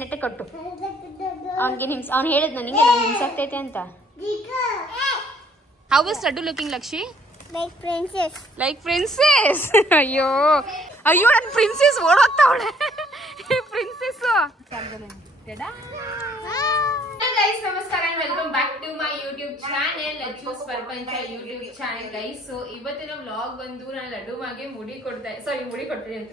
ನೆಟ್ಟೆ ಕೊಟ್ಟು ಅವ್ನಿಗೆ ಅವ್ನು ಹೇಳಿದ್ ನನಗೆ ನಂಗೆ ಹಿಂಸಾಗ್ತೈತೆ ಅಂತ. How is Laddu looking Lakshi? Like princess. ಅಯ್ಯೋ ಅಯ್ಯೋ ನನ್ನ ಪ್ರಿನ್ಸೆಸ್ ಓಡೋಗ್ತಾವಳೆ. ಪ್ರಿನ್ಸೆಸ್ ಗೈಸ್ ನಮಸ್ಕಾರ and welcome back to my YouTube channel ಲಚ್ಚೂಸ್ ಪ್ರಪಂಚ ಯೂಟ್ಯೂಬ್ ಚಾನೆಲ್ ಗೈಸ್. ಸೊ ಇವತ್ತಿನ ವ್ಲಾಗ್ ಬಂದು ನಾನು ಲಡ್ಡು ಮಾಗೆ ಮುಡಿ ಕೊಡ್ತೀನಿ ಅಂತ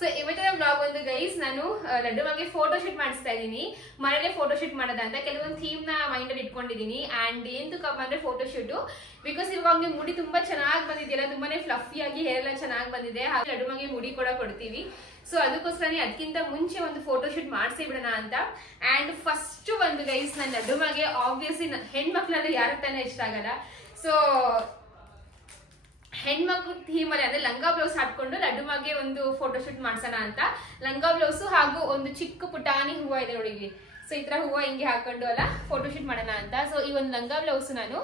ಸೊ ಇವತ್ತಿನ ವ್ಲಾಗ್ ಬಂದು ಗೈಸ್ ನಾನು ಲಡ್ಡು ಮಾಗೆ ಫೋಟೋ ಶೂಟ್ ಮಾಡಿಸ್ತಾ ಇದ್ದೀನಿ. ಮನೇಲೆ ಫೋಟೋ ಶೂಟ್ ಮಾಡೋದಂತ ಕೆಲವೊಂದು ಥೀಮ್ ನ ಮೈಂಡ್ ಅಲ್ಲಿ ಇಟ್ಕೊಂಡಿದ್ದೀನಿ. ಅಂಡ್ ಏಂತಕ್ಕಪ್ಪ ಅಂದ್ರೆ ಫೋಟೋ ಶೂಟ್ ಬಿಕಾಸ್ ಇವಾಗ ಮುಡಿ ತುಂಬಾ ಚೆನ್ನಾಗಿ ಬಂದಿದೆಯಲ್ಲ, ತುಂಬಾನೇ ಫ್ಲಫಿ ಆಗಿ ಹೇರ್ ಎಲ್ಲ ಚೆನ್ನಾಗಿ ಬಂದಿದೆ. ಹಾಗೆ ಲಡ್ಡು ಮಾಗೆ ಮುಡಿ ಕೂಡ ಕೊಡ್ತೀವಿ. ಸೊ ಅದಕ್ಕೋಸ್ಕರ ಅದಕ್ಕಿಂತ ಮುಂಚೆ ಒಂದು ಫೋಟೋ ಶೂಟ್ ಮಾಡಿಸಿ ಬಿಡೋಣ ಅಂತ. ಅಂಡ್ ಫಸ್ಟ್ ಒಂದು ಗೈಸ್ ನನ್ನ ಲಡ್ಡು ಮಾಗೆ ಆಬ್ವಿಯಸ್ಲಿ ಹೆಣ್ಮಕ್ಳಾದ್ರೆ ಯಾರ ತಾನೇ ಇಷ್ಟ ಆಗಲ್ಲ. ಸೊ ಹೆಣ್ಮಕ್ಳು ಥೀಮ್ ಅಲ್ಲಿ ಅಂದ್ರೆ ಲಂಗ ಬ್ಲೌಸ್ ಹಾಕೊಂಡು ಲಡ್ಡು ಮಾಗೆ ಒಂದು ಫೋಟೋ ಶೂಟ್ ಮಾಡ್ಸೋಣ ಅಂತ. ಲಂಗ ಬ್ಲೌಸ್ ಹಾಗೂ ಒಂದು ಚಿಕ್ಕ ಪುಟಾಣಿ ಹೂವ ಇದೆ ನೋಡಿ ಇಲ್ಲಿ. ಸೊ ಈ ತರ ಹೂವ ಹಿಂಗೆ ಹಾಕೊಂಡು ಅಲ್ಲ ಫೋಟೋ ಶೂಟ್ ಮಾಡೋಣ ಅಂತ. ಸೊ ಈ ಒಂದು ಲಂಗ ಬ್ಲೌಸ್ ನಾನು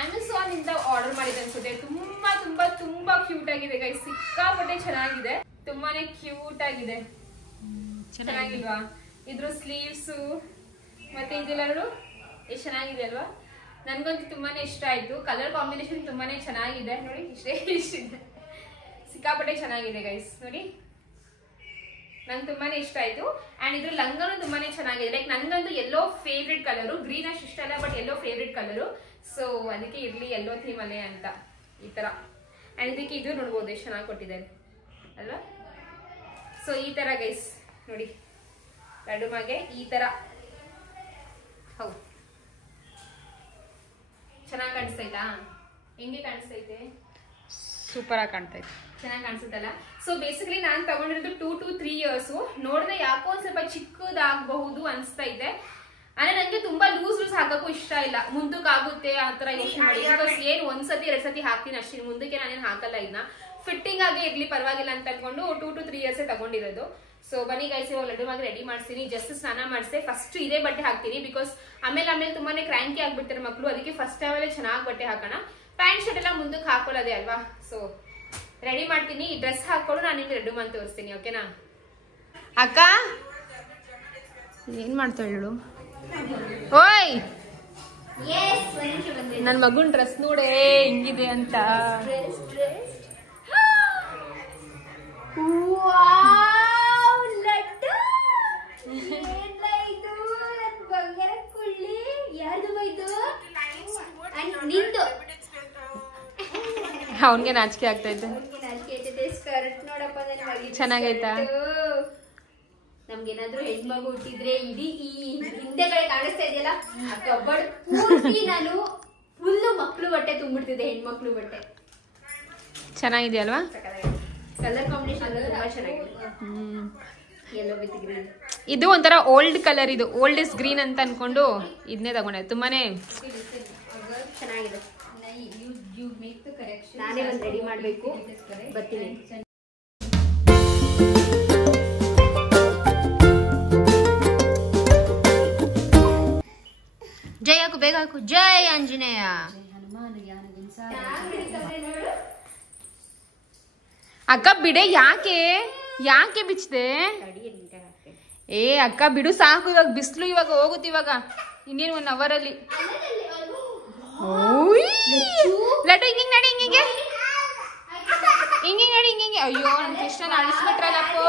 ಅಮೆಝಾನ್ ಇಂದ ಆರ್ಡರ್ ಮಾಡಿದೆ ಅನ್ಸುತ್ತೆ. ತುಂಬಾ ತುಂಬಾ ತುಂಬಾ ಕ್ಯೂಟ್ ಆಗಿದೆ ಗೈಸ್, ಸಿಕ್ಕಾಪಟ್ಟೆ ಚೆನ್ನಾಗಿದೆ, ತುಂಬಾನೇ ಕ್ಯೂಟ್ ಆಗಿದೆ. ಚೆನ್ನಾಗಿಲ್ವಾ? ಇದ್ರ ಸ್ಲೀವ್ಸ್ ಮತ್ತೆ ಇದೆಲ್ಲರೂ ಎಷ್ಟು ಚೆನ್ನಾಗಿದೆ ಅಲ್ವಾ? ನನ್ಗಂತೂ ತುಂಬಾನೇ ಇಷ್ಟ ಆಯ್ತು. ಕಲರ್ ಕಾಂಬಿನೇಷನ್ ತುಂಬಾನೇ ಚೆನ್ನಾಗಿದೆ ನೋಡಿ. ಇಷ್ಟಿದೆ, ಸಿಕ್ಕಾಪಟ್ಟೆ ಚೆನ್ನಾಗಿದೆ ಗೈಸ್ ನೋಡಿ, ನಂಗೆ ತುಂಬಾನೇ ಇಷ್ಟ ಆಯ್ತು. ಅಂಡ್ ಇದ್ರ ಲಂಗನು ತುಂಬಾನೇ ಚೆನ್ನಾಗಿದೆ. ಲೈಕ್ ನನ್ಗಂತೂ ಎಲ್ಲೋ ಫೇವ್ರೆಟ್ ಕಲರು, ಗ್ರೀನ್ ಅಷ್ಟು ಇಷ್ಟ ಅಲ್ಲ but yellow favourite colour. So ಅದಕ್ಕೆ ಇರ್ಲಿ ಎಲ್ಲೋ ಥೀಮ್ ಅಲ್ಲೇ ಅಂತ ಈ ತರ. ಅಂಡ್ ಇದಕ್ಕೆ ಇದು ನೋಡ್ಬೋದು ಎಷ್ಟು ಚೆನ್ನಾಗಿ ಕೊಟ್ಟಿದ್ದಾರೆ ಅಲ್ವಾ? ಸೊ ಈ ತರ ಗೈಸ್ ನೋಡಿ ಲಡ್ಡು ಮಾಗೆ ಈ ತರ. ಹೌದು ಚೆನ್ನಾಗಿ ಕಾಣಿಸ್ತೈತಾ? ಹೆಂಗೆ ಕಾಣಿಸ್ತೈತೆ? ಸೂಪರ್ ಆಗಿ ಕಾಣ್ತೈತೆ, ಚೆನ್ನಾಗಿ ಕಾಣಿಸುತ್ತಲ್ಲ. ಸೊ ಬೇಸಿಕಲಿ ನಾನು ತಗೊಂಡಿರೋದು 2 to 3 years. ನೋಡಿದ್ರೆ ಯಾಕೋ ಒಂದ್ ಸ್ವಲ್ಪ ಚಿಕ್ಕದಾಗಬಹುದು ಅನ್ಸ್ತೈತೆ. ಅಂದ್ರೆ ನಂಗೆ ತುಂಬಾ ಲೂಸ್ ಹಾಕಕ್ಕೂ ಇಷ್ಟ ಇಲ್ಲ, ಮುಂದಕ್ಕಾಗುತ್ತೆ ಆತರ ಯೋಚನೆ ಮಾಡಿ. ಬಿಕಾಸ್ ಏನ್ ಒಂದ್ಸತಿ 2 ಸತಿ ಹಾಕ್ತೀನಿ ಅಷ್ಟೇ, ಮುಂದಕ್ಕೆ ನಾನೇನು ಹಾಕಲ್ಲ. ಇದನ್ನ ಫಿಟ್ಟಿಂಗ್ ಆಗಿ ಇರ್ಲಿ ಪರವಾಗಿಲ್ಲ ಅಂತ ಅನ್ಕೊಂಡು 2 to 3 years ತಗೊಂಡಿರೋದು. ಸೊ ಬನ್ನಿ ಗೈಸ್ ಲಡ್ಡು ಮಾಗೆ ರೆಡಿ ಮಾಡ್ತೀನಿ. ಜಸ್ಟ್ ಸ್ನಾನ ಮಾಡಿಸಿ ಫಸ್ಟ್ ಇದೇ ಬಟ್ಟೆ ಹಾಕ್ತೀನಿ. ಬಿಕಾಸ್ ಆಮೇಲೆ ತುಂಬಾನೇ ಕ್ರ್ಯಾಂಕಿ ಆಗ್ಬಿಡ್ತಾರೆ ಮಕ್ಕಳು. ಅದಕ್ಕೆ ಫಸ್ಟ್ ಆಮೇಲೆ ಚೆನ್ನಾಗಿ ಬಟ್ಟೆ ಹಾಕೋಣ. ಪ್ಯಾಂಟ್ ಶರ್ಟ್ ಎಲ್ಲ ಮುಂದಕ್ಕೆ ಹಾಕೊಳ್ಳೋದೇ ಅಲ್ವಾ? ಸೊ ರೆಡಿ ಮಾಡ್ತೀನಿ. ಈ ಡ್ರೆಸ್ ಹಾಕೊಂಡು ನಾನು ನಿಮ್ಗೆ ಲಡ್ಡು ಮಾಗೆ ತೋರಿಸ್ತೀನಿ. ಓಕೆನಾ? ಅಕ್ಕ ಏನ್ ಮಾಡ್ತಾ ಹೇಳು? ಓಯ್ ನನ್ ಮಗುನ್ ಡ್ರೆಸ್ ನೋಡೇ ಹಿಂಗಿದೆ ಅಂತ. ಅವನ್ಗೆ ನಾಚಿಕೆ ಆಗ್ತಾ ಇದ್ದೆ. ಚೆನ್ನಾಗೈತಾ? ನಮ್ಗೇನಾದ್ರೂ ಹೆಣ್ಮಗು ಹುಟ್ಟಿದ್ರೆ ಇಡೀ ಈ ಹಿಂದೆಗಡೆ ಕಾಣಿಸ್ತಾ ಇದೆಯಲ್ಲ ಪೂರ್ತಿ ನಾನು ಫುಲ್ಲು ಮಕ್ಳು ಬಟ್ಟೆ ತುಂಬಿಡ್ತಿದ್ದೆ, ಹೆಣ್ಮಕ್ಳು ಬಟ್ಟೆ. ಚೆನ್ನಾಗಿದೆಯಲ್ವಾ? ಕಲರ್ ಕಾಂಬಿನೇಷನ್ ತುಂಬಾ ಚೆನ್ನಾಗಿದೆ. Yellow with green. ಇದು ಒಂಥರ ಓಲ್ಡ್ ಕಲರ್, ಇದು ಓಲ್ಡ್ ಇಸ್ ಗ್ರೀನ್ ಅಂತ ಅನ್ಕೊಂಡು ಇದನ್ನೇ ತಗೊಂಡೆ. ತುಂಬಾನೇ ಚೆನ್ನಾಗಿದೆ. ನಾನೇ ಒಂದು ರೆಡಿ ಮಾಡ್ಬೇಕು, ಬರ್ತೀನಿ. ಜೈ ಹಾಕು, ಬೇಗ ಹಾಕು. ಜೈ ಆಂಜನೇಯ. ಅಕ್ಕ ಬಿಡೆ, ಯಾಕೆ ಬಿಚ್ಚದೆ? ಏ ಅಕ್ಕ ಬಿಡು ಸಾಕು, ಇವಾಗ ಬಿಸಿಲು ಇವಾಗ ಹೋಗುತ್ತೆ. ಇವಾಗ ಇನ್ನೇನು 1 hour ಅಲ್ಲಿ ಲಡ್ಡು ಹಿಂಗಿಂಗ್ ನಡಿ, ಹಿಂಗಿಂಗೆ ನಡಿ. ಅಯ್ಯೋ ನನ್ ಕೃಷ್ಣ ಅಳಿಸ್ಬಿಟ್ರಲ್ಲಪ್ಪೋ.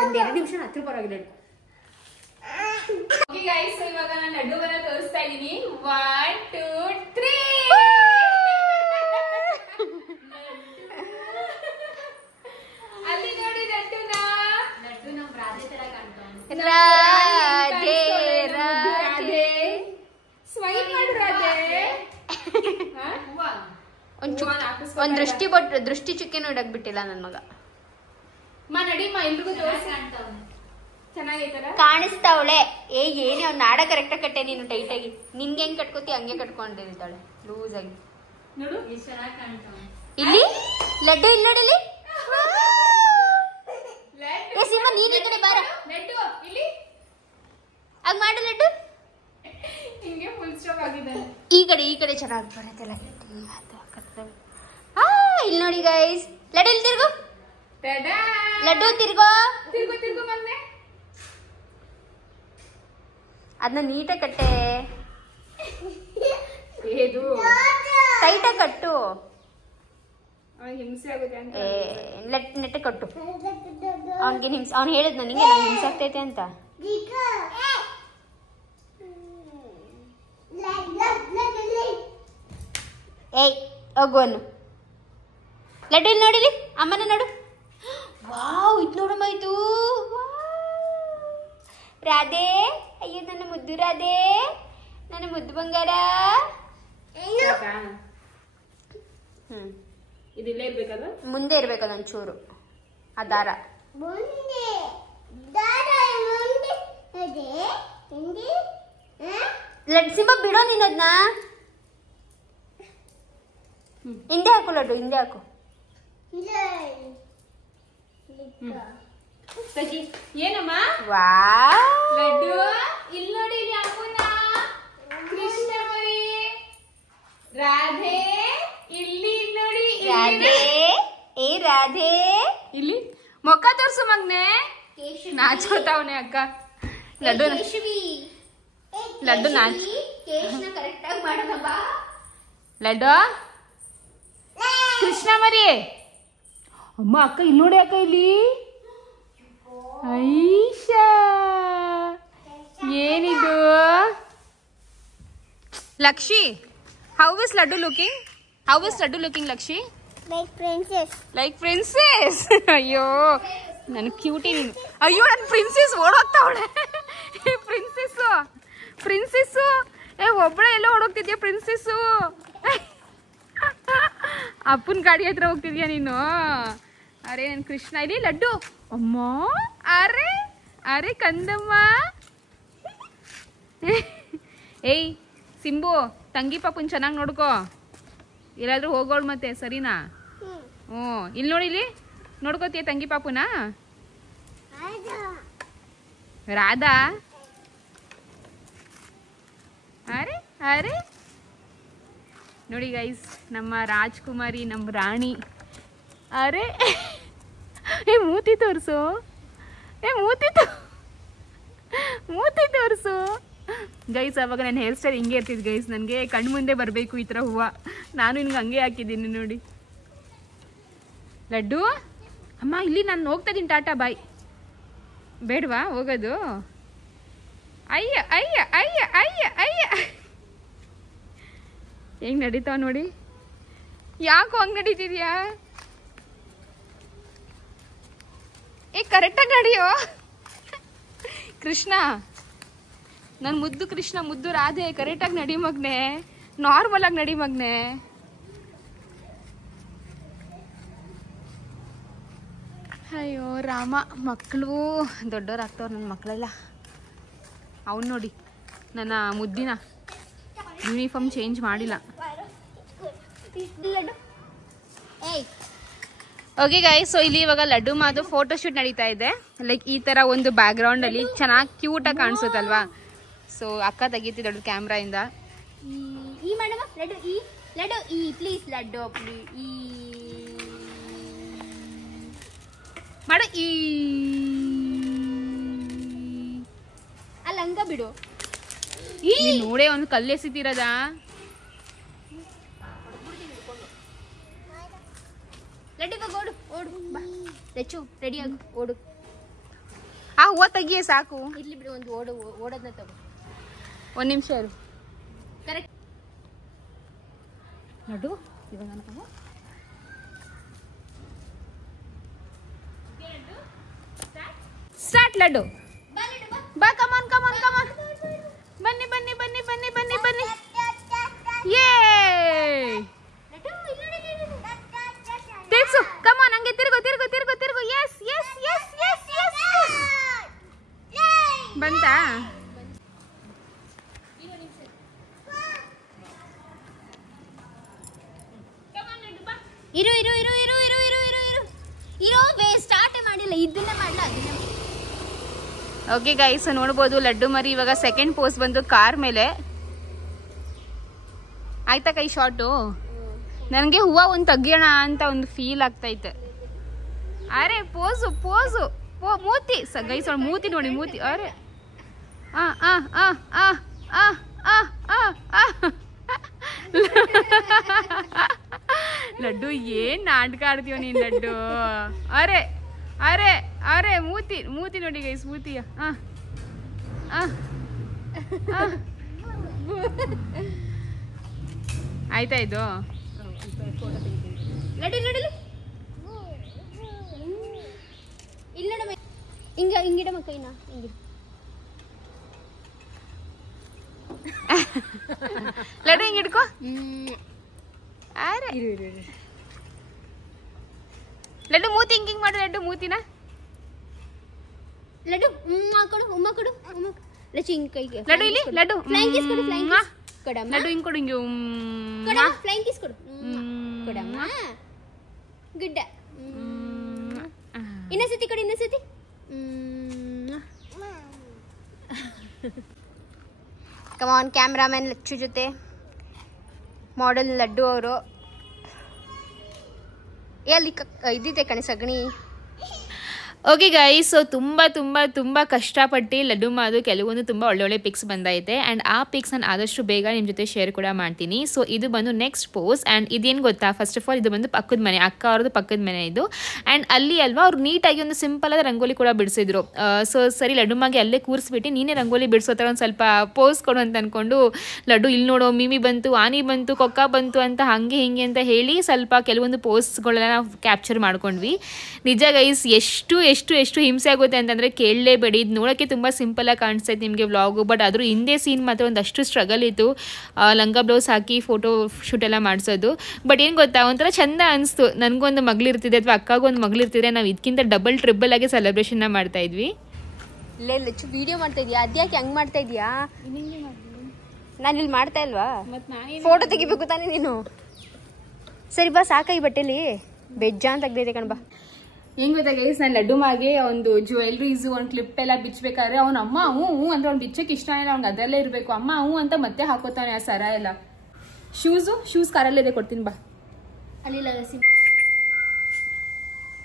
ಒಂದೆರಡು ನಿಮಿಷ ಹತ್ರ ಪರವಾಗಿಲ್ಲ. ಇವಾಗ ನಾನು ಲಡ್ಡು ಬರ ತೋರಿಸ್ತಾ ಇದ್ದೀನಿ. 1 2 3 ಅಲ್ಲಿ ನೋಡಿ ಲಡ್ಡುನ. ಲಡ್ಡು ನಮ್ ರಾಧೆ ತರ ಕಾಣ್ತಾನೆ. ರಾಧೆ ಸ್ವೈಪ್ ಮಾಡು ರಾಧೆ. ಒಂದ್ ದೃಷ್ಟಿ ಚುಕ್ಕೆನೂ ಇಡಕ್ ಬಿಟ್ಟಿಲ್ಲ ನನ್ ಮಗ. ನಡಿಮ್ಮ ಎಲ್ರಿಗೂ ತೋರಿಸಿ. ಕಾಣಿಸ್ತಾವಳೆ. ಏನೇ ಅವ್ನು ನಾಡ ಕರೆಕ್ಟ್ ಕಟ್ಟೆ ನೀನು ಟೈಟ್ ಆಗಿ. ನಿನ್ಗೆ ಹೆಂಗ್ ಕಟ್ಕೋತಿ ಹಂಗೆ ಕಟ್ಕೊಂಡಿರ್ತಾಳೆ ಲೂಸ್ ಆಗಿ. ನೋಡು ಎಷ್ಟು ಚೆನ್ನಾಗಿ ಕಾಣ್ತಾವೆ. ಇಲ್ಲಿ ಲಡ್ಡು ಇಲ್ಲಿ ನೋಡಲಿ. ಸಿಂಹ ನೀನ್ ಈ ಕಡೆ ಬಾರ. ಲಡ್ಡು ಇಲ್ಲಿ ಆಗ ಮಾಡು. ಲಡ್ಡು ಹಿಂಗೆ ಫುಲ್ ಸ್ಟಾಪ್ ಆಗಿದೆ. ಈ ಕಡೆ ಚೆನ್ನಾಗಿ ಬರುತ್ತೆ ಲಡ್ಡು. ಇಲ್ಲಿ ನೋಡಿ ಗೈಸ್, ಲಡ್ಡು ಇಲ್ಲಿ ತಿರ್ಗು, ಲಡ್ಡು ತಿರ್ಗೋ, ತಿರ್ಗು ಮೊನ್ನೆ ಅದನ್ನ ನೀಟಾಗಿ ಕಟ್ಟೆ, ಇದು ಟೈಟಾಗಿ ಕಟ್ಟು, ಹಿಂಸೆ ಆಗುತ್ತೆ ಅಂತ ನೆಟ್ಟೆ ಕಟ್ಟು. ಅವ್ನಿಗೆ ಹಿಂಸೆ, ಅವ್ನು ಹೇಳಿದ್ ನನಗೆ ನಂಗೆ ಹಿಂಸೆ ಆಗ್ತೈತೆ ಅಂತ. ಏಯ್ ಹೋಗುವನು. ಲಡ್ಡು ಇಲ್ಲಿ ನೋಡಿಲಿ, ಅಮ್ಮನ ನೋಡು. ವಾವ್, ಇದು ನೋಡಮ್ಮ, ಇದು ರಾಧೆ. ಅಯ್ಯೋ ನನ್ನ ಮುದ್ದು ರಾಧೆ, ನನ್ನ ಮುದ್ದು ಬಂಗಾರ. ಇದಿಲ್ಲೇ ಇರ್ಬೇಕಲ್ಲ, ಮುಂದೆ ಇರ್ಬೇಕಲ್ಲ ಒಂಚೂರು ಆ ದಾರ. ಲಡ್ಡು ಸಿಂಬ ಬಿಡೋ ನೀನು ಅದನ್ನ. ಹಿಂದೆ ಹಾಕು ಲಡ್ಡು, ಹಿಂದೆ ಹಾಕು. ಏನಮ್ಮ ವಾವ್, ಲಡ್ಡು ಇಲ್ಲಿ ನೋಡಿ, ಇಲ್ಲಿ ಅಮ್ಮನ ಕೃಷ್ಣ ಮರಿ ರಾಧೆ ಇಲ್ಲಿ ನೋಡಿ, ರಾಧೆ. ಏ ರಾಧೆ, ಇಲ್ಲಿ ಮೊಕ್ಕ ತೋರ್ಸು ಮಗ್ನೆ. ನಾಚ್ಕೋತಾವನೆ ಅಕ್ಕ. ಲಡ್ಡು ಲಡ್ಡು ನಾಚ್ ಲಡ್ಡು ಕೃಷ್ಣ ಮರಿ. ಅಮ್ಮ ಅಕ್ಕ ಇಲ್ಲಿ ನೋಡಿ ಅಕ್ಕ, ಇಲ್ಲಿ ಐಶಾ ಏನಿದು? Lakshi, how is Laddu looking? How is Laddu looking Lakshi? Like princess. ಅಯ್ಯೋ ನನ್ ಕ್ಯೂಟಿ ನೀನು. ಅಯ್ಯೋ ನನ್ ಪ್ರಿನ್ಸೆಸ್ ಓಡೋಗ್ತಾವಳೆ. ಪ್ರಿನ್ಸೆಸ್ಸು ಪ್ರಿನ್ಸೆಸ್ಸು, ಒಬ್ಬಳೆ ಎಲ್ಲ ಓಡೋಗ್ತಿದ್ಯಾ ಪ್ರಿನ್ಸೆಸ್ಸು? ಅಪ್ಪನ ಗಾಡಿ ಹತ್ರ ಹೋಗ್ತಿದ್ಯಾ ನೀನು? ಅರೆ ನನ್ ಕೃಷ್ಣ. ಇಲ್ಲಿ ಲಡ್ಡು. ಅಮ್ಮ, ಅರೆ ಅರೆ ಕಂದಮ್ಮ. ಏಯ್ ಸಿಂಬು, ತಂಗಿ ಪಾಪನ್ ಚೆನ್ನಾಗಿ ನೋಡ್ಕೋ, ಎಲ್ಲಾದ್ರೂ ಹೋಗೋಳು ಮತ್ತೆ, ಸರಿನಾ? ಹ್ಞೂ, ಇಲ್ಲಿ ನೋಡಿ, ಇಲ್ಲಿ ನೋಡ್ಕೋತೀಯ ತಂಗಿ ಪಾಪುನ? ರಾಧಾ. ಅರೆ ಅರೆ ನೋಡಿ ಗೈಸ್, ನಮ್ಮ ರಾಜ್ಕುಮಾರಿ, ನಮ್ಮ ರಾಣಿ. ಅರೆ ಮೂತಿ ತೋರಿಸು, ಮೂತಿ ತೋರಿಸು ಗೈಸ್. ಅವಾಗ ನನ್ನ ಹೇರ್ ಸ್ಟೈಲ್ ಹಿಂಗೆ ಇರ್ತಿದ್ದು ಗೈಸ್. ನನಗೆ ಕಣ್ಣು ಮುಂದೆ ಬರಬೇಕು ಈ ಥರ ಹೂವು. ನಾನು ಹಿಂಗೆ ಹಂಗೆ ಹಾಕಿದ್ದೀನಿ ನೋಡಿ. ಲಡ್ಡು ಅಮ್ಮ, ಇಲ್ಲಿ ನಾನು ಹೋಗ್ತಾ ಇದ್ದೀನಿ, ಟಾಟಾ ಬಾಯ್. ಬೇಡವಾ ಹೋಗೋದು? ಅಯ್ಯ ಅಯ್ಯ ಅಯ್ಯ ಅಯ್ಯ ಅಯ್ಯ, ಹೆಂಗ್ ನಡೀತಾವ ನೋಡಿ. ಯಾಕೋ ಹಂಗೆ ನಡೀತಿದ್ಯಾ? ಕರೆಕ್ಟಾಗಿ ನಡಿಯೋ ಕೃಷ್ಣ, ನನ್ನ ಮುದ್ದು ಕೃಷ್ಣ, ಮುದ್ದು ರಾಧೆ, ಕರೆಕ್ಟಾಗಿ ನಡಿ ಮಗ್ನೆ, ನಾರ್ಮಲ್ ಆಗಿ ನಡಿ ಮಗ್ನೆ. ಅಯ್ಯೋ ರಾಮ, ಮಕ್ಕಳು ದೊಡ್ಡವರಾಗ್ತವ್ರು ನನ್ನ ಮಕ್ಕಳೆಲ್ಲ. ಅವನು ನೋಡಿ ನನ್ನ ಮುದ್ದಿನ ಯೂನಿಫಾರ್ಮ್ ಚೇಂಜ್ ಮಾಡಿಲ್ಲ. ಓಕೆ ಗೈಸ್, ಸೊ ಇಲ್ಲಿ ಇವಾಗ ಲಡ್ಡು ಮಾದು ಫೋಟೋ ಶೂಟ್ ನಡೀತಾ ಇದೆ. ಲೈಕ್ ಈ ತರ ಒಂದು ಬ್ಯಾಕ್ ಗ್ರೌಂಡ್ ಅಲ್ಲಿ ಚೆನ್ನಾಗಿ ಕ್ಯೂಟ್ ಆಗಿ ಕಾಣಿಸುತ್ತಲ್ವಾ. ಸೊ ಅಕ್ಕ ತೆಗಿತಿದ್ದಳು ಕ್ಯಾಮ್ರಾ ಇಂದ. ಈ ಮಾಡಮ್ಮ ಲಡ್ಡು, ಈ ಲಡ್ಡು, ಈ ಪ್ಲೀಸ್ ಲಡ್ಡು, ಪ್ಲೀಸ್ ಈ ಮಾಡು. ಈ ಅಲ್ಲ ಹಂಗ ಬಿಡು. ನೋಡೇ ಒಂದು ಕಲ್ಲು ಎಸಿತಿರದ. ಲಡ್ಡು ಇವಾಗ ಓಡು, ಓಡು ಬಾ ರೆಚ್ಚು, ರೆಡಿ ಆಗು, ಓಡು. ಆ ಹೂವು ತೆಗಿಯೇ ಸಾಕು. ಇರ್ಲಿ ಬಿಡು, ಒಂದು ಓಡೋದನ್ನ ತಗೋ. ಒಂದು ನಿಮಿಷ ಇರು. ಕರೆಕ್ಟ್ ಲಡ್ಡು ಇವಾಗ ನಾನು ಸ್ಟಾರ್ಟ್. ಲಡ್ಡು ಬಾ, ಕಮಾನ್ ಕಮಾನ್ ಕಮಾನ್, ಬನ್ನಿ ಬನ್ನಿ ಬನ್ನಿ ಬನ್ನಿ ಬನ್ನಿ ಬನ್ನಿ. ಯೇ ತಿರ್ಸು, ಕಮಾನ್, ಹಂಗೆ ತಿರುಗು ತಿರುಗು ತಿರುಗು ತಿರುಗು. Yes yes yes yes yes. ಬಂತಾ? ಇರು ಇರು ಇರು ಇರು ಇರು ಇರು ಇರು ಇರು ಇರೋ, ಸ್ಟಾರ್ಟೇ ಮಾಡಿಲ್ಲ, ಇದನ್ನೇ ಮಾಡಲ ಅದನ್ನೇ. ಓಕೆ ಗೈಸ್, ನೋಡ್ಬೋದು ಲಡ್ಡು ಮರಿ ಇವಾಗ ಸೆಕೆಂಡ್ ಪೋಸ್ ಬಂದು ಕಾರ್ ಮೇಲೆ. ಆಯ್ತಾ ಕೈ ಶಾಟು? ನನಗೆ ಹೂವು ಒಂದು ತೆಗಿಯೋಣ ಅಂತ ಒಂದು ಫೀಲ್ ಆಗ್ತೈತೆ. ಅರೆ ಪೋಸು ಪೋಸು ಮೂತಿ ಗೈಸ್ ಮೂತಿ ನೋಡಿ ಮೂತಿ. ಅರೆ ಲಡ್ಡು ಏನ್ ನಾಟಕ ಆಡ್ತೀವ ನೀನ್ ಲಡ್ಡು. ಅರೆ ಅರೆ ಅರೆ ಮೂತಿ ಮೂತಿ ನೋಡಿ ಗೈಸ್ ಮೂತಿಯ. ಆಯ್ತಾ ಇದು ಲಡ್ಡು ನೋಡಲು ಇಲ್ಲ ನೋಡ ಹಿಂಗ ಹಿಂಗಿಡ ಮಕ್ಕೈನ ಹಿಂಗಿಡ ಲಡ್ಡು ಹಿಂಗ ಹಿಡ್ಕೋ. ಅರೆ ಲಡ್ಡು ಮೂತಿ ಹಿಂಗ್ ಹಿಂಗ್ ಮಾಡು ಲಡ್ಡು ಮೂತಿನ. ಲಡ್ಡು ಕೊಡು ಉಮ್ಮ ಕೊಡು ಲಚ್ಚಿ ಹಿಂಗ್ ಕೈಗೆ ಲಡ್ಡು ಇಲ್ಲಿ ಲಡ್ಡು ಫ್ಲೈಂಗ್ ಕಿಸ್ ಕೊಡು ಫ್ಲೈಂಗ್ ಕಿಸ್ ಕೊಡಮ್ಮ. ಲಡ್ಡು ಹಿಂಗ್ ಕೊಡು ಹಿಂಗೆ ಕೊಡಮ್ಮ ಫ್ಲೈಂಗ್ ಕಿಸ್ ಕೊಡು ಕೊಡಮ್ಮ. ಗುಡ್ಡ ಇನ್ನೊಂದ್ಸತಿ ಕೊಡು ಇನ್ನೊಂದ್ಸತಿ. ಕಮಾನ್ ಕ್ಯಾಮ್ರಾಮನ್ ಲಚ್ಚು ಜೊತೆ ಮಾಡೆಲ್ ಲಡ್ಡು ಅವರು. ಅಲ್ಲಿ ಇದ್ದಿದೆ ಕಣೆ ಸಗಣಿ. ಓಕೆ ಗೈಸ್, ಸೊ ತುಂಬ ಕಷ್ಟಪಟ್ಟು ಲಡ್ಡು ಮಾಡೋದು ಕೆಲವೊಂದು ತುಂಬ ಒಳ್ಳೊಳ್ಳೆ ಪಿಕ್ಸ್ ಬಂದೈತೆ. ಆ್ಯಂಡ್ ಆ ಪಿಕ್ಸ್ ನಾನು ಆದಷ್ಟು ಬೇಗ ನಿಮ್ಮ ಜೊತೆ ಶೇರ್ ಕೂಡ ಮಾಡ್ತೀನಿ. ಸೊ ಇದು ಬಂದು ನೆಕ್ಸ್ಟ್ ಪೋಸ್. ಆ್ಯಂಡ್ ಇದೇನು ಗೊತ್ತಾ, ಫಸ್ಟ್ ಆಫ್ ಆಲ್ ಇದು ಬಂದು ಪಕ್ಕದ ಮನೆ, ಅಕ್ಕ ಅವ್ರದ್ದು ಪಕ್ಕದ ಮನೆ ಇದು. ಆ್ಯಂಡ್ ಅಲ್ಲಿ ಅಲ್ವಾ ಅವ್ರು ನೀಟಾಗಿ ಒಂದು ಸಿಂಪಲ್ ಆದ ರಂಗೋಲಿ ಕೂಡ ಬಿಡಿಸಿದ್ರು. ಸೊ ಸರಿ ಲಡ್ಡು ಮಾಗೆ ಅಲ್ಲೇ ಕೂರಿಸ್ಬಿಟ್ಟು ನೀನೇ ರಂಗೋಲಿ ಬಿಡಿಸೋ ಥರ ಒಂದು ಸ್ವಲ್ಪ ಪೋಸ್ ಕೊಡು ಅಂತ ಅಂದ್ಕೊಂಡು ಲಡ್ಡು ಇಲ್ಲಿ ನೋಡೋ ಮಿಮಿ ಬಂತು, ಆನಿ ಬಂತು, ಕೊಕ್ಕ ಬಂತು ಅಂತ ಹಾಗೆ ಹಿಂಗೆ ಅಂತ ಹೇಳಿ ಸ್ವಲ್ಪ ಕೆಲವೊಂದು ಪೋಸ್ಗಳೆಲ್ಲ ನಾವು ಕ್ಯಾಪ್ಚರ್ ಮಾಡ್ಕೊಂಡ್ವಿ. ನಿಜ ಗೈಸ್ ಎಷ್ಟು ಹಿಂಸೆ ಆಗುತ್ತೆ ಅಂತಂದರೆ ಕೇಳಲೇಬೇಡಿ. ಇದು ನೋಡೋಕ್ಕೆ ತುಂಬ ಸಿಂಪಲಾಗಿ ಕಾಣಿಸ್ತೈತೆ ನಿಮಗೆ ವ್ಲಾಗು, ಬಟ್ ಅದ್ರ ಹಿಂದೆ ಸೀನ್ ಮಾತ್ರ ಒಂದಷ್ಟು ಸ್ಟ್ರಗಲ್ ಇತ್ತು. ಲಂಗ ಬ್ಲೌಸ್ ಹಾಕಿ ಫೋಟೋ ಶೂಟ್ ಎಲ್ಲ ಮಾಡಿಸೋದು. ಬಟ್ ಏನು ಗೊತ್ತಾ, ಒಂಥರ ಚೆಂದ ಅನಿಸ್ತು. ನನಗೊಂದು ಮಗಳಿರ್ತಿದೆ ಅಥವಾ ಅಕ್ಕಾಗೊಂದು ಮಗಳಿರ್ತಿದ್ರೆ ನಾವು ಇದಕ್ಕಿಂತ ಡಬಲ್ ಟ್ರಿಬಲ್ ಆಗಿ ಸೆಲೆಬ್ರೇಷನ್ನ ಮಾಡ್ತಾಯಿದ್ವಿ. ಇಲ್ಲೇ ಲಚ್ಚು ವಿಡಿಯೋ ಮಾಡ್ತಾ ಇದೀಯಾ, ಅದ್ಯಾಕೆ ಹಂಗೆ ಮಾಡ್ತಾ ಇದೀಯಾ? ನಾನು ಇಲ್ಲಿ ಮಾಡ್ತಾ ಇಲ್ವಾ? ಫೋಟೋ ತೆಗಿಬೇಕು ತಾನೇ ನೀನು. ಸರಿ ಬಾ, ಸಾಕ ಈ ಬಟ್ಟೆಲಿ ಬೆಜ್ಜಾನ್ ತೆಗ್ದೈತೆ ಕಣ್ ಬಾ. ಹೆಂಗ್ ಗೊತ್ತಾ ಗೈಸ್, ನಾನು ಲಡ್ಡು ಮಾಗೆ ಒಂದು ಜ್ಯುವೆಲ್ರೀಸು ಒಂದು ಕ್ಲಿಪ್ ಎಲ್ಲ ಬಿಚ್ಚಬೇಕಾದ್ರೆ ಅವ್ನ ಅಮ್ಮ ಹ್ಞೂ ಅಂದ್ರೆ ಅವ್ನು ಬಿಚ್ಚಕ್ಕೆ ಇಷ್ಟ ಇಲ್ಲ, ಅವ್ನಿಗೆ ಅದರಲ್ಲೇ ಇರಬೇಕು. ಅಮ್ಮ ಹ್ಞೂ ಅಂತ ಮತ್ತೆ ಹಾಕೋತಾನೆ ಆ ಸರ ಎಲ್ಲ. ಶೂಸ್ ಕಾರಲ್ಲಿದೆ, ಕೊಡ್ತೀನಿ ಬಾ.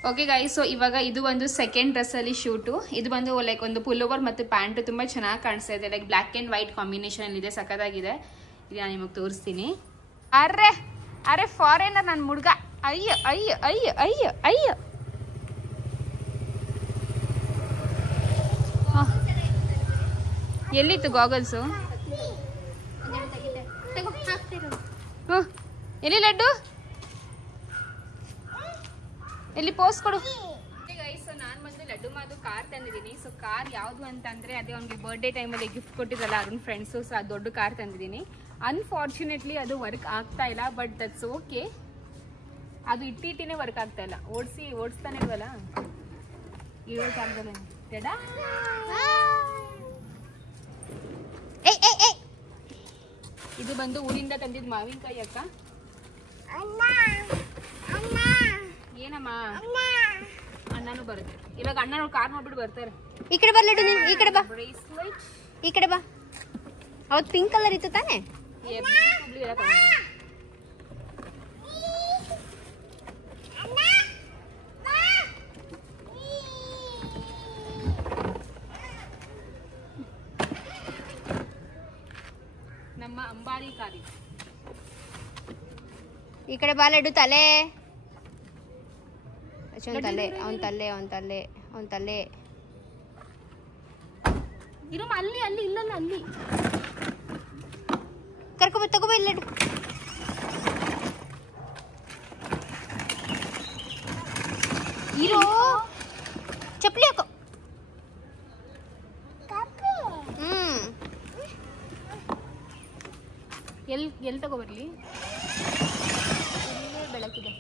ಓಕೆ ಗೈಸ್, ಸೊ ಇವಾಗ ಇದು ಒಂದು ಸೆಕೆಂಡ್ ಡ್ರೆಸ್ಸಲ್ಲಿ ಶೂಟು. ಇದು ಬಂದು ಲೈಕ್ ಒಂದು ಪುಲ್ಲೋವರ್ ಮತ್ತು ಪ್ಯಾಂಟು ತುಂಬ ಚೆನ್ನಾಗಿ ಕಾಣಿಸ್ತಾ ಇದೆ. Like black and white combination ಇದೆ, ಸಖತ್ತಾಗಿದೆ. ಇದು ನಾನು ನಿಮಗೆ ತೋರಿಸ್ತೀನಿ. ಅರೆ ಫಾರಿನರ್ ನನ್ನ ಮುಡ್ಗ. ಅಯ್ಯ ಎಲ್ಲಿತ್ತು ಗಾಗಲ್ಸು? ಎಲ್ಲಿ ಲಡ್ಡು, ಎಲ್ಲಿ ಪೋಸ್ ಕೊಡು. ಸೊ ನಾನು ಬಂದು ಲಡ್ಡು ಮಾದು ಕಾರ್ ತಂದಿದ್ದೀನಿ. ಸೊ ಕಾರ್ ಯಾವುದು ಅಂತಂದರೆ ಅದೇ ಅವ್ನಿಗೆ ಬರ್ಡೇ ಟೈಮಲ್ಲಿ ಗಿಫ್ಟ್ ಕೊಟ್ಟಿದ್ದಲ್ಲ ಅರುಣ್ ಫ್ರೆಂಡ್ಸು. ಸೊ ಅದು ದೊಡ್ಡ ಕಾರ್ ತಂದಿದ್ದೀನಿ. ಅನ್ಫಾರ್ಚುನೇಟ್ಲಿ ಅದು ವರ್ಕ್ ಆಗ್ತಾ ಇಲ್ಲ, ಬಟ್ ದಟ್ಸ್ ಓಕೆ. ಅದು ಇಟ್ಟಿನೇ ವರ್ಕ್ ಆಗ್ತಾ ಇಲ್ಲ. ಓಡಿಸ್ತಾನೆ ಇಲ್ವಲ್ಲ, ಇರೋಕ್ಕಾಗ್ದಲ್ಲ. ಇದು ಬಂದು ಊರಿಂದ ತಂದಿದ್ದು ಮಾವಿನಕಾಯಿ ಅಕ್ಕ. ಏನಮ್ಮ, ಅಣ್ಣನೂ ಬರುತ್ತೆ ಇವಾಗ. ಅಣ್ಣ ಕಾರ್ ನೋಡ್ಬಿಟ್ಟು ಬರ್ತಾರೆ. ಈ ಕಡೆ ಬರ್ಲಿಡು ನೀನು, ಈ ಕಡೆ ಬಾ, ಈ ಕಡೆ ಬಾ. ಅವತ್ತು ಪಿಂಕ್ ಕಲರ್ ಇತ್ತು ತಾನೆ? ನಮ್ಮ ಅಂಬಾರಿ ಕಾರಿ. ಈ ಕಡೆ ಬಾ ಲಡ್ಡು. ತಲೆ ಅವನ್ ತಲೆ ಇರಮ್ಮ. ಅಲ್ಲಿ ಇಲ್ಲಲ್ಲ, ಅಲ್ಲಿ ತಗೋಬ ಇಲ್ಲ ಲಡ್ಡು. ಇರೋ ಚಪ್ಪಲಿ ಹಾಕೋ. ಎಲ್ಲಿ ತಗೋಬರ್ಲಿ? ಬೆಳಕಿದೆ.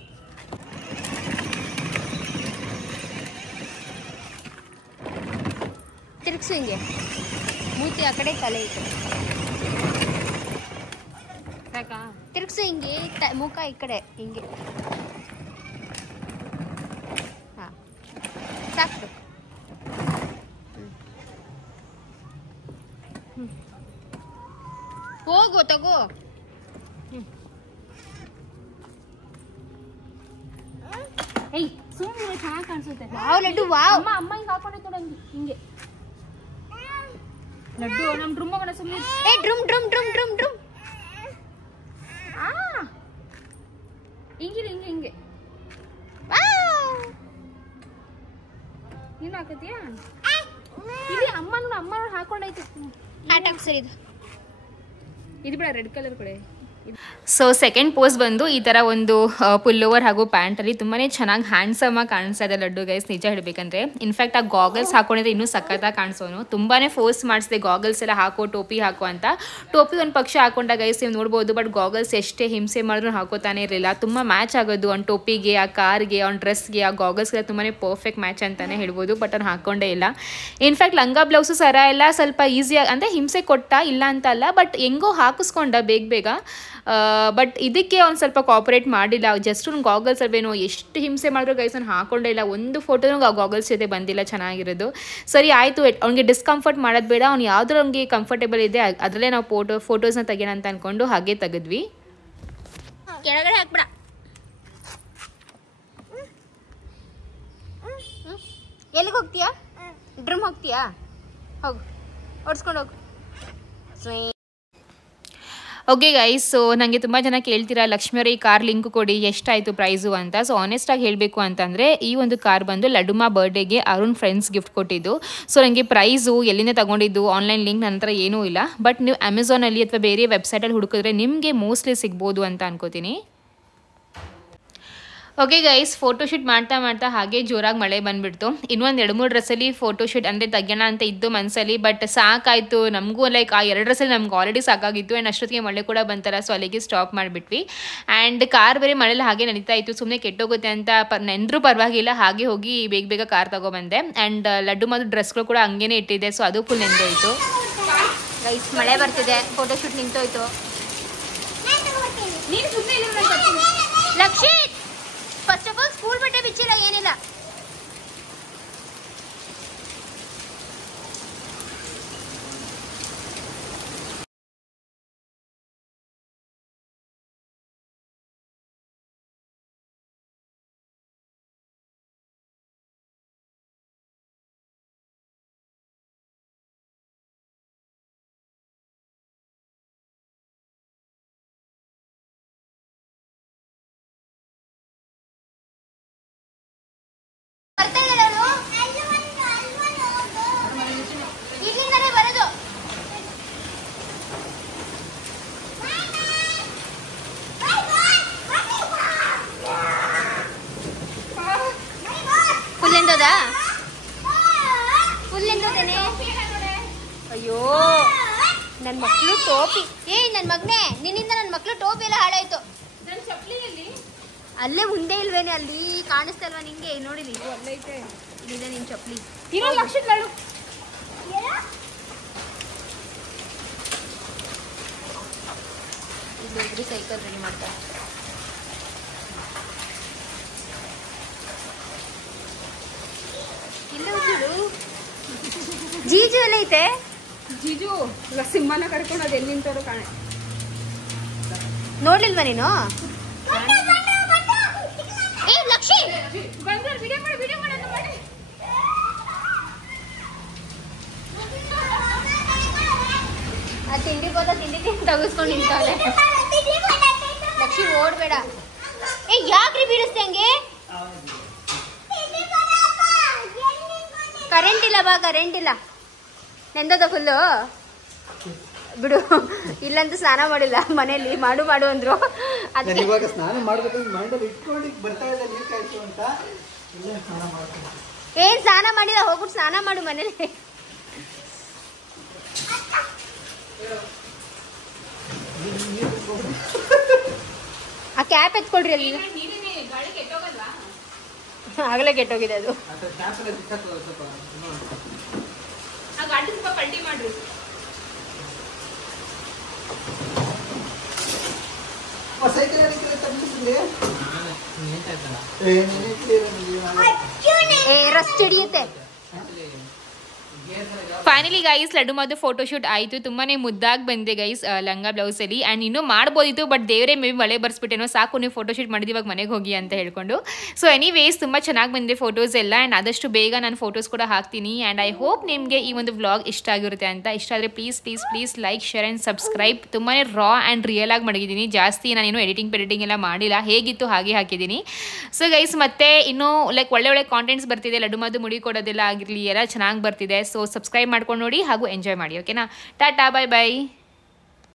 ತಿರುಗಿಸು ಹಿಂಗೆ, ಮೂತಿ ಆ ಕಡೆ, ತಲೆ ಈ ಕಡೆ. ಸಾಕಾ? ತಿರುಗಿಸು ಹಿಂಗೆ, ಮುಖ ಈ ಕಡೆ ಹಿಂಗೆ. ಹಾಂ ಸಾಕು. ಹೋಗು ತಗೋ. ಚೆನ್ನಾಗಿ ಕಾಣಿಸುತ್ತೆ. Wow laddu wow. ಅಮ್ಮ ಅಮ್ಮ ಹಿಂಗೆ ಹಾಕೊಂಡಿತ್ತು ನಂಗೆ ಹಿಂಗೆ ಲಡ್ಡು ನಮ್ಮ ಡ್ರಮ್ ಹೋಗೋಣ ಸುಮ್ಮನೆ. ಏ drum drum drum drum drum. ಹಿಂಗಿರಿ ಹಿಂಗೆ ಹಿಂಗೆ ನೀನು ಹಾಕತ್ತೀಯಾ? ಇಲ್ಲಿ ಅಮ್ಮ ಹಾಕೊಂಡೈತೆ. ಆಟಕ್ಕೆ ಸರಿ ಇದು ಬಿಡ ರೆಡ್ ಕಲರ್ ಕೊಡೆ. ಸೊ ಸೆಕೆಂಡ್ ಪೋಸ್ ಬಂದು ಈ ಥರ ಒಂದು ಪುಲ್ಲೋವರ್ ಹಾಗೂ ಪ್ಯಾಂಟಲ್ಲಿ ತುಂಬಾ ಚೆನ್ನಾಗಿ ಹ್ಯಾಂಡ್ಸಮ್ ಆಗಿ ಕಾಣಿಸ್ತಾ ಇದೆ ಲಡ್ಡು ಗೈಸ್, ನಿಜ ಹೇಳಬೇಕಂದ್ರೆ. ಇನ್ಫ್ಯಾಕ್ಟ್ ಆ ಗಾಗಲ್ಸ್ ಹಾಕೊಂಡಿದ್ರೆ ಇನ್ನೂ ಸಖತ್ತಾಗಿ ಕಾಣಿಸೋನು. ತುಂಬಾ ಫೋರ್ಸ್ ಮಾಡಿಸಿದೆ ಗಾಗಲ್ಸ್ ಎಲ್ಲ ಹಾಕೋ, ಟೋಪಿ ಹಾಕೋ ಅಂತ. ಟೋಪಿ ಒಂದು ಪಕ್ಷ ಹಾಕೊಂಡ ಗೈಸ್ ನೀವು ನೋಡ್ಬೋದು, ಬಟ್ ಗಾಗಲ್ಸ್ ಎಷ್ಟೇ ಹಿಂಸೆ ಮಾಡಿದ್ರು ಹಾಕೋತಾನೆ ಇರಲಿಲ್ಲ. ತುಂಬ ಮ್ಯಾಚ್ ಆಗೋದು ಅವ್ನ ಟೋಪಿಗೆ, ಆ ಕಾರ್ಗೆ, ಅವ್ನ ಡ್ರೆಸ್ಗೆ, ಆ ಗಾಗಲ್ಸ್ಗೆ ತುಂಬಾ ಪರ್ಫೆಕ್ಟ್ ಮ್ಯಾಚ್ ಅಂತಲೇ ಹೇಳ್ಬೋದು. ಬಟ್ ಅವ್ನು ಹಾಕ್ಕೊಂಡೇ ಇಲ್ಲ. ಇನ್ಫ್ಯಾಕ್ಟ್ ಲಂಗ ಬ್ಲೌಸು ಸರ ಎಲ್ಲ ಸ್ವಲ್ಪ ಈಸಿಯಾಗಿ ಅಂದರೆ ಹಿಂಸೆ ಕೊಟ್ಟ ಇಲ್ಲ ಅಂತ ಅಲ್ಲ, ಬಟ್ ಹೆಂಗೋ ಹಾಕಿಸ್ಕೊಂಡ ಬೇಗ. ಬಟ್ ಇದಕ್ಕೆ ಅವ್ನು ಸ್ವಲ್ಪ ಕೋಆಪರೇಟ್ ಮಾಡಿಲ್ಲ. ಜಸ್ಟ್ ಅವ್ನು ಗಾಗಲ್ಸ್ ಅಲ್ವೇನೋ ಎಷ್ಟು ಹಿಂಸೆ ಮಾಡಿದ್ರು ಗೈಸ್ ಅವ್ನು ಹಾಕೊಂಡೇ ಇಲ್ಲ. ಒಂದು ಫೋಟೋನೂ ಗಾಗಲ್ಸ್ ಜೊತೆ ಬಂದಿಲ್ಲ ಚೆನ್ನಾಗಿರೋದು. ಸರಿ ಆಯಿತು, ಅವ್ನಿಗೆ ಡಿಸ್ಕಂಫರ್ಟ್ ಮಾಡೋದು ಬೇಡ, ಅವ್ನು ಯಾವುದ್ರೂ ಅವ್ನಿಗೆ ಕಂಫರ್ಟೇಬಲ್ ಇದೆ ಅದರಲ್ಲೇ ನಾವು ಫೋಟೋಸ್ನ ತೆಗೋಣ ಅಂತ ಅಂದ್ಕೊಂಡು ಹಾಗೆ ತೆಗೆದ್ವಿ. ಕೆಳಗಡೆ ಹಾಕ್ಬಿಡ. ಎಲ್ಲಿಗೆ ಹೋಗ್ತೀಯಾ? ಡ್ರಮ್ ಹೋಗ್ತೀಯಾ? ಹೋಗು, ಓಡಿಸ್ಕೊಂಡು ಹೋಗು. ಓಕೆ ಗೈಸ್, ಸೊ ನನಗೆ ತುಂಬ ಜನ ಕೇಳ್ತೀರಾ ಲಕ್ಷ್ಮಿಯವರ ಈ ಕಾರ್ ಲಿಂಕ್ ಕೊಡಿ, ಎಷ್ಟಾಯಿತು ಪ್ರೈಸು ಅಂತ. ಸೊ ಆನೆಸ್ಟಾಗಿ ಹೇಳಬೇಕು ಅಂತಂದರೆ ಈ ಒಂದು ಕಾರ್ ಬಂದು ಲಡ್ಡುಮಾ ಬರ್ಡೇಗೆ ಅರುಣ್ ಫ್ರೆಂಡ್ಸ್ ಗಿಫ್ಟ್ ಕೊಟ್ಟಿದ್ದು. ಸೊ ನನಗೆ ಪ್ರೈಸು ಎಲ್ಲಿಂದ ತೊಗೊಂಡಿದ್ದು ಆನ್ಲೈನ್ ಲಿಂಕ್ ನನ್ನ ಹತ್ರ ಏನೂ ಇಲ್ಲ. ಬಟ್ ನೀವು ಅಮೆಝಾನಲ್ಲಿ ಅಥವಾ ಬೇರೆ ವೆಬ್ಸೈಟಲ್ಲಿ ಹುಡುಕಿದ್ರೆ ನಿಮಗೆ ಮೋಸ್ಟ್ಲಿ ಸಿಗ್ಬೋದು ಅಂತ ಅನ್ಕೋತೀನಿ. ಓಕೆ ಗೈಸ್, ಫೋಟೋಶೂಟ್ ಮಾಡ್ತಾ ಹಾಗೆ ಜೋರಾಗಿ ಮಳೆ ಬಂದುಬಿಡ್ತು. ಇನ್ನೊಂದು 2-3 ಡ್ರೆಸ್ಸಲ್ಲಿ ಫೋಟೋಶೂಟ್ ಅಂದರೆ ತೆಗೆಯೋಣ ಅಂತ ಇದ್ದು ಮನಸ್ಸಲ್ಲಿ. ಬಟ್ ಸಾಕಾಯಿತು ನಮಗೂ, ಲೈಕ್ ಆ 2 ಡ್ರೆಸ್ಸಲ್ಲಿ ನಮ್ಗೆ ಆಲ್ರೆಡಿ ಸಾಕಾಗಿತ್ತು. ಆ್ಯಂಡ್ ಅಷ್ಟೊತ್ತಿಗೆ ಮಳೆ ಕೂಡ ಬಂತಲ್ಲ, ಸೊ ಅಲ್ಲಿಗೆ ಸ್ಟಾಪ್ ಮಾಡಿಬಿಟ್ವಿ. ಆ್ಯಂಡ್ ಕಾರ್ ಬೇರೆ ಮಳೆಯಲ್ಲಿ ಹಾಗೆ ನಡೀತಾ ಇತ್ತು. ಸುಮ್ಮನೆ ಕೆಟ್ಟೋಗುತ್ತೆ ಅಂತ ನೆಂದರೂ ಪರವಾಗಿಲ್ಲ, ಹಾಗೆ ಹೋಗಿ ಬೇಗ ಕಾರ್ ತೊಗೊಬಂದೆ. ಆ್ಯಂಡ್ ಲಡ್ಡು ಮತ್ತು ಡ್ರೆಸ್ಗಳು ಕೂಡ ಹಂಗೇನೆ ಇಟ್ಟಿದ್ದೆ, ಸೊ ಅದು ಫುಲ್ ನೆಂದೋಯ್ತು. ಗೈಸ್ ಮಳೆ ಬರ್ತಿದೆ, ಫೋಟೋಶೂಟ್ ನಿಂತೋಯ್ತು. Lakshith, first of all school ಬಟ್ಟೆ ಬಿಚ್ಚಿಲ್ಲ, ಏನಿಲ್ಲ. ಅಯ್ಯೋ ನನ್ನ ಮಕ್ಕಳು ಟೋಪಿ. ನನ್ನ ಮಗನೇ, ನಿನ್ನಿಂದ ನನ್ನ ಮಕ್ಕಳು ಟೋಪಿ ಎಲ್ಲ ಹಾಳಾಯ್ತು. ಅಲ್ಲೇ ಮುಂದೆ ಇಲ್ವೇನೆ, ಅಲ್ಲಿ ಕಾಣಿಸ್ತಾ ಇಲ್ವಾ ನಿಂಗೆ? ನೋಡಿಲಿ, ಅಲ್ಲೈತೆ, ಇಲ್ಲಿದೆ ನಿನ್ ಚಪ್ಪಲಿ. ಇದು ಸೈಕಲ್ ರೆಡಿ ಮಾಡ್ತಾರೆ. ಇಲ್ಲ ಜೀಜು ಎಲ್ಲ ಐತೆ. ಜೀಜು ಸಿಂಹನ ಕರ್ಕೊಂಡು ಅದು ಎಲ್ಲಿ ನಿಂತವ್ರು ಕಾಣೆ. ನೋಡ್ಲಿಲ್ವಾ ನೀನು? ಲಕ್ಷ್ಮಿ ಆ ತಿಂಡಿ ಹೋದ ತಿಂಡಿ ತಗಸ್ಕೊಂಡು ನಿಂತವಳೆ. ಲಕ್ಷ್ಮಿ ಓಡ್ಬೇಡ. ಯಾಕ್ರಿ ಬೀಳಿಸ್ತೆ ಹಂಗೆ? ಕರೆಂಟ್ ಇಲ್ಲ ಬಾ, ಕರೆಂಟ್ ಇಲ್ಲ. ನೆಂದದ ಫುಲ್ಲು ಬಿಡು. ಇಲ್ಲಂತೂ ಸ್ನಾನ ಮಾಡಿಲ್ಲ, ಮನೇಲಿ ಮಾಡು ಅಂದ್ರು. ಅದಕ್ಕೆ ಸ್ನಾನ ಏನ್ ಸ್ನಾನ ಮಾಡಿಲ್ಲ, ಹೋಗ್ಬಿಟ್ಟು ಸ್ನಾನ ಮಾಡು ಮನೇಲಿ. ಆ ಕ್ಯಾಪ್ ಎತ್ಕೊಳ್ರಿ ಅಲ್ಲಿ. ಆಗಲೇ ಕೆಟ್ಟೋಗಿದೆ ಅದು. ಪಲ್ಟಿ ಮಾಡ್ರಿ. ರಸ್ಟ್ ಹಿಡಿಯುತ್ತೆ. Finally guys laddu Madu photoshoot ಆಯಿತು. ತುಂಬಾ ಮುದ್ದಾಗಿ ಬಂದಿದೆ ಗೈಸ್ ಲಂಗ ಬ್ಲೌಸಲ್ಲಿ. ಆ್ಯಂಡ್ ಇನ್ನೂ ಮಾಡ್ಬೋದಿತ್ತು, ಬಟ್ ದೇವರೇ ಮೇ ಬಿ ಮಳೆ ಬರ್ಸ್ಬಿಟ್ಟೇನೋ, ಸಾಕು ನೀವು ಫೋಟೋಶೂಟ್ ಮಾಡಿದ್ದು ಇವಾಗ ಮನೆಗೆ ಹೋಗಿ ಅಂತ ಹೇಳ್ಕೊಂಡು. ಸೊ ಎನಿವೇಸ್ ತುಂಬ ಚೆನ್ನಾಗಿ ಬಂದಿದೆ ಫೋಟೋಸ್ ಎಲ್ಲ. ಆ್ಯಂಡ್ ಆದಷ್ಟು ಬೇಗ ನಾನು ಫೋಟೋಸ್ ಕೂಡ ಹಾಕ್ತೀನಿ. ಆ್ಯಂಡ್ ಐ ಹೋಪ್ ನಿಮಗೆ ಈ ಒಂದು ವ್ಲಾಗ್ ಇಷ್ಟ ಆಗಿರುತ್ತೆ ಅಂತ. ಇಷ್ಟ ಆದರೆ please like share and subscribe. ತುಂಬಾ ರಾ ಆ್ಯಂಡ್ ರಿಯಲ್ ಆಗಿ ಮಾಡಿದ್ದೀನಿ, ಜಾಸ್ತಿ ನಾನೇನು ಎಡಿಟಿಂಗ್ ಎಲ್ಲ ಮಾಡಿಲ್ಲ, ಹೇಗಿತ್ತು ಹಾಗೆ ಹಾಕಿದ್ದೀನಿ. ಸೊ ಗೈಸ್ ಮತ್ತೆ ಇನ್ನೂ ಲೈಕ್ ಒಳ್ಳೆ ಕಾಂಟೆಂಟ್ಸ್ ಬರ್ತಿದೆ. ಲಡ್ಡು ಮಾದು ಮುಡಿ ಕೊಡೋದೆಲ್ಲ ಆಗಿರಲಿ ಎಲ್ಲ ಚೆನ್ನಾಗಿ ಬರ್ತಿದೆ. ಸೊ ಸಬ್ಸ್ಕ್ರೈಬ್ ಮಾಡ್ಕೊಂಡು ನೋಡಿ ಹಾಗೂ ಎಂಜಾಯ್ ಮಾಡಿ. ಓಕೆನಾ? ಟಾಟಾ, ಬೈ.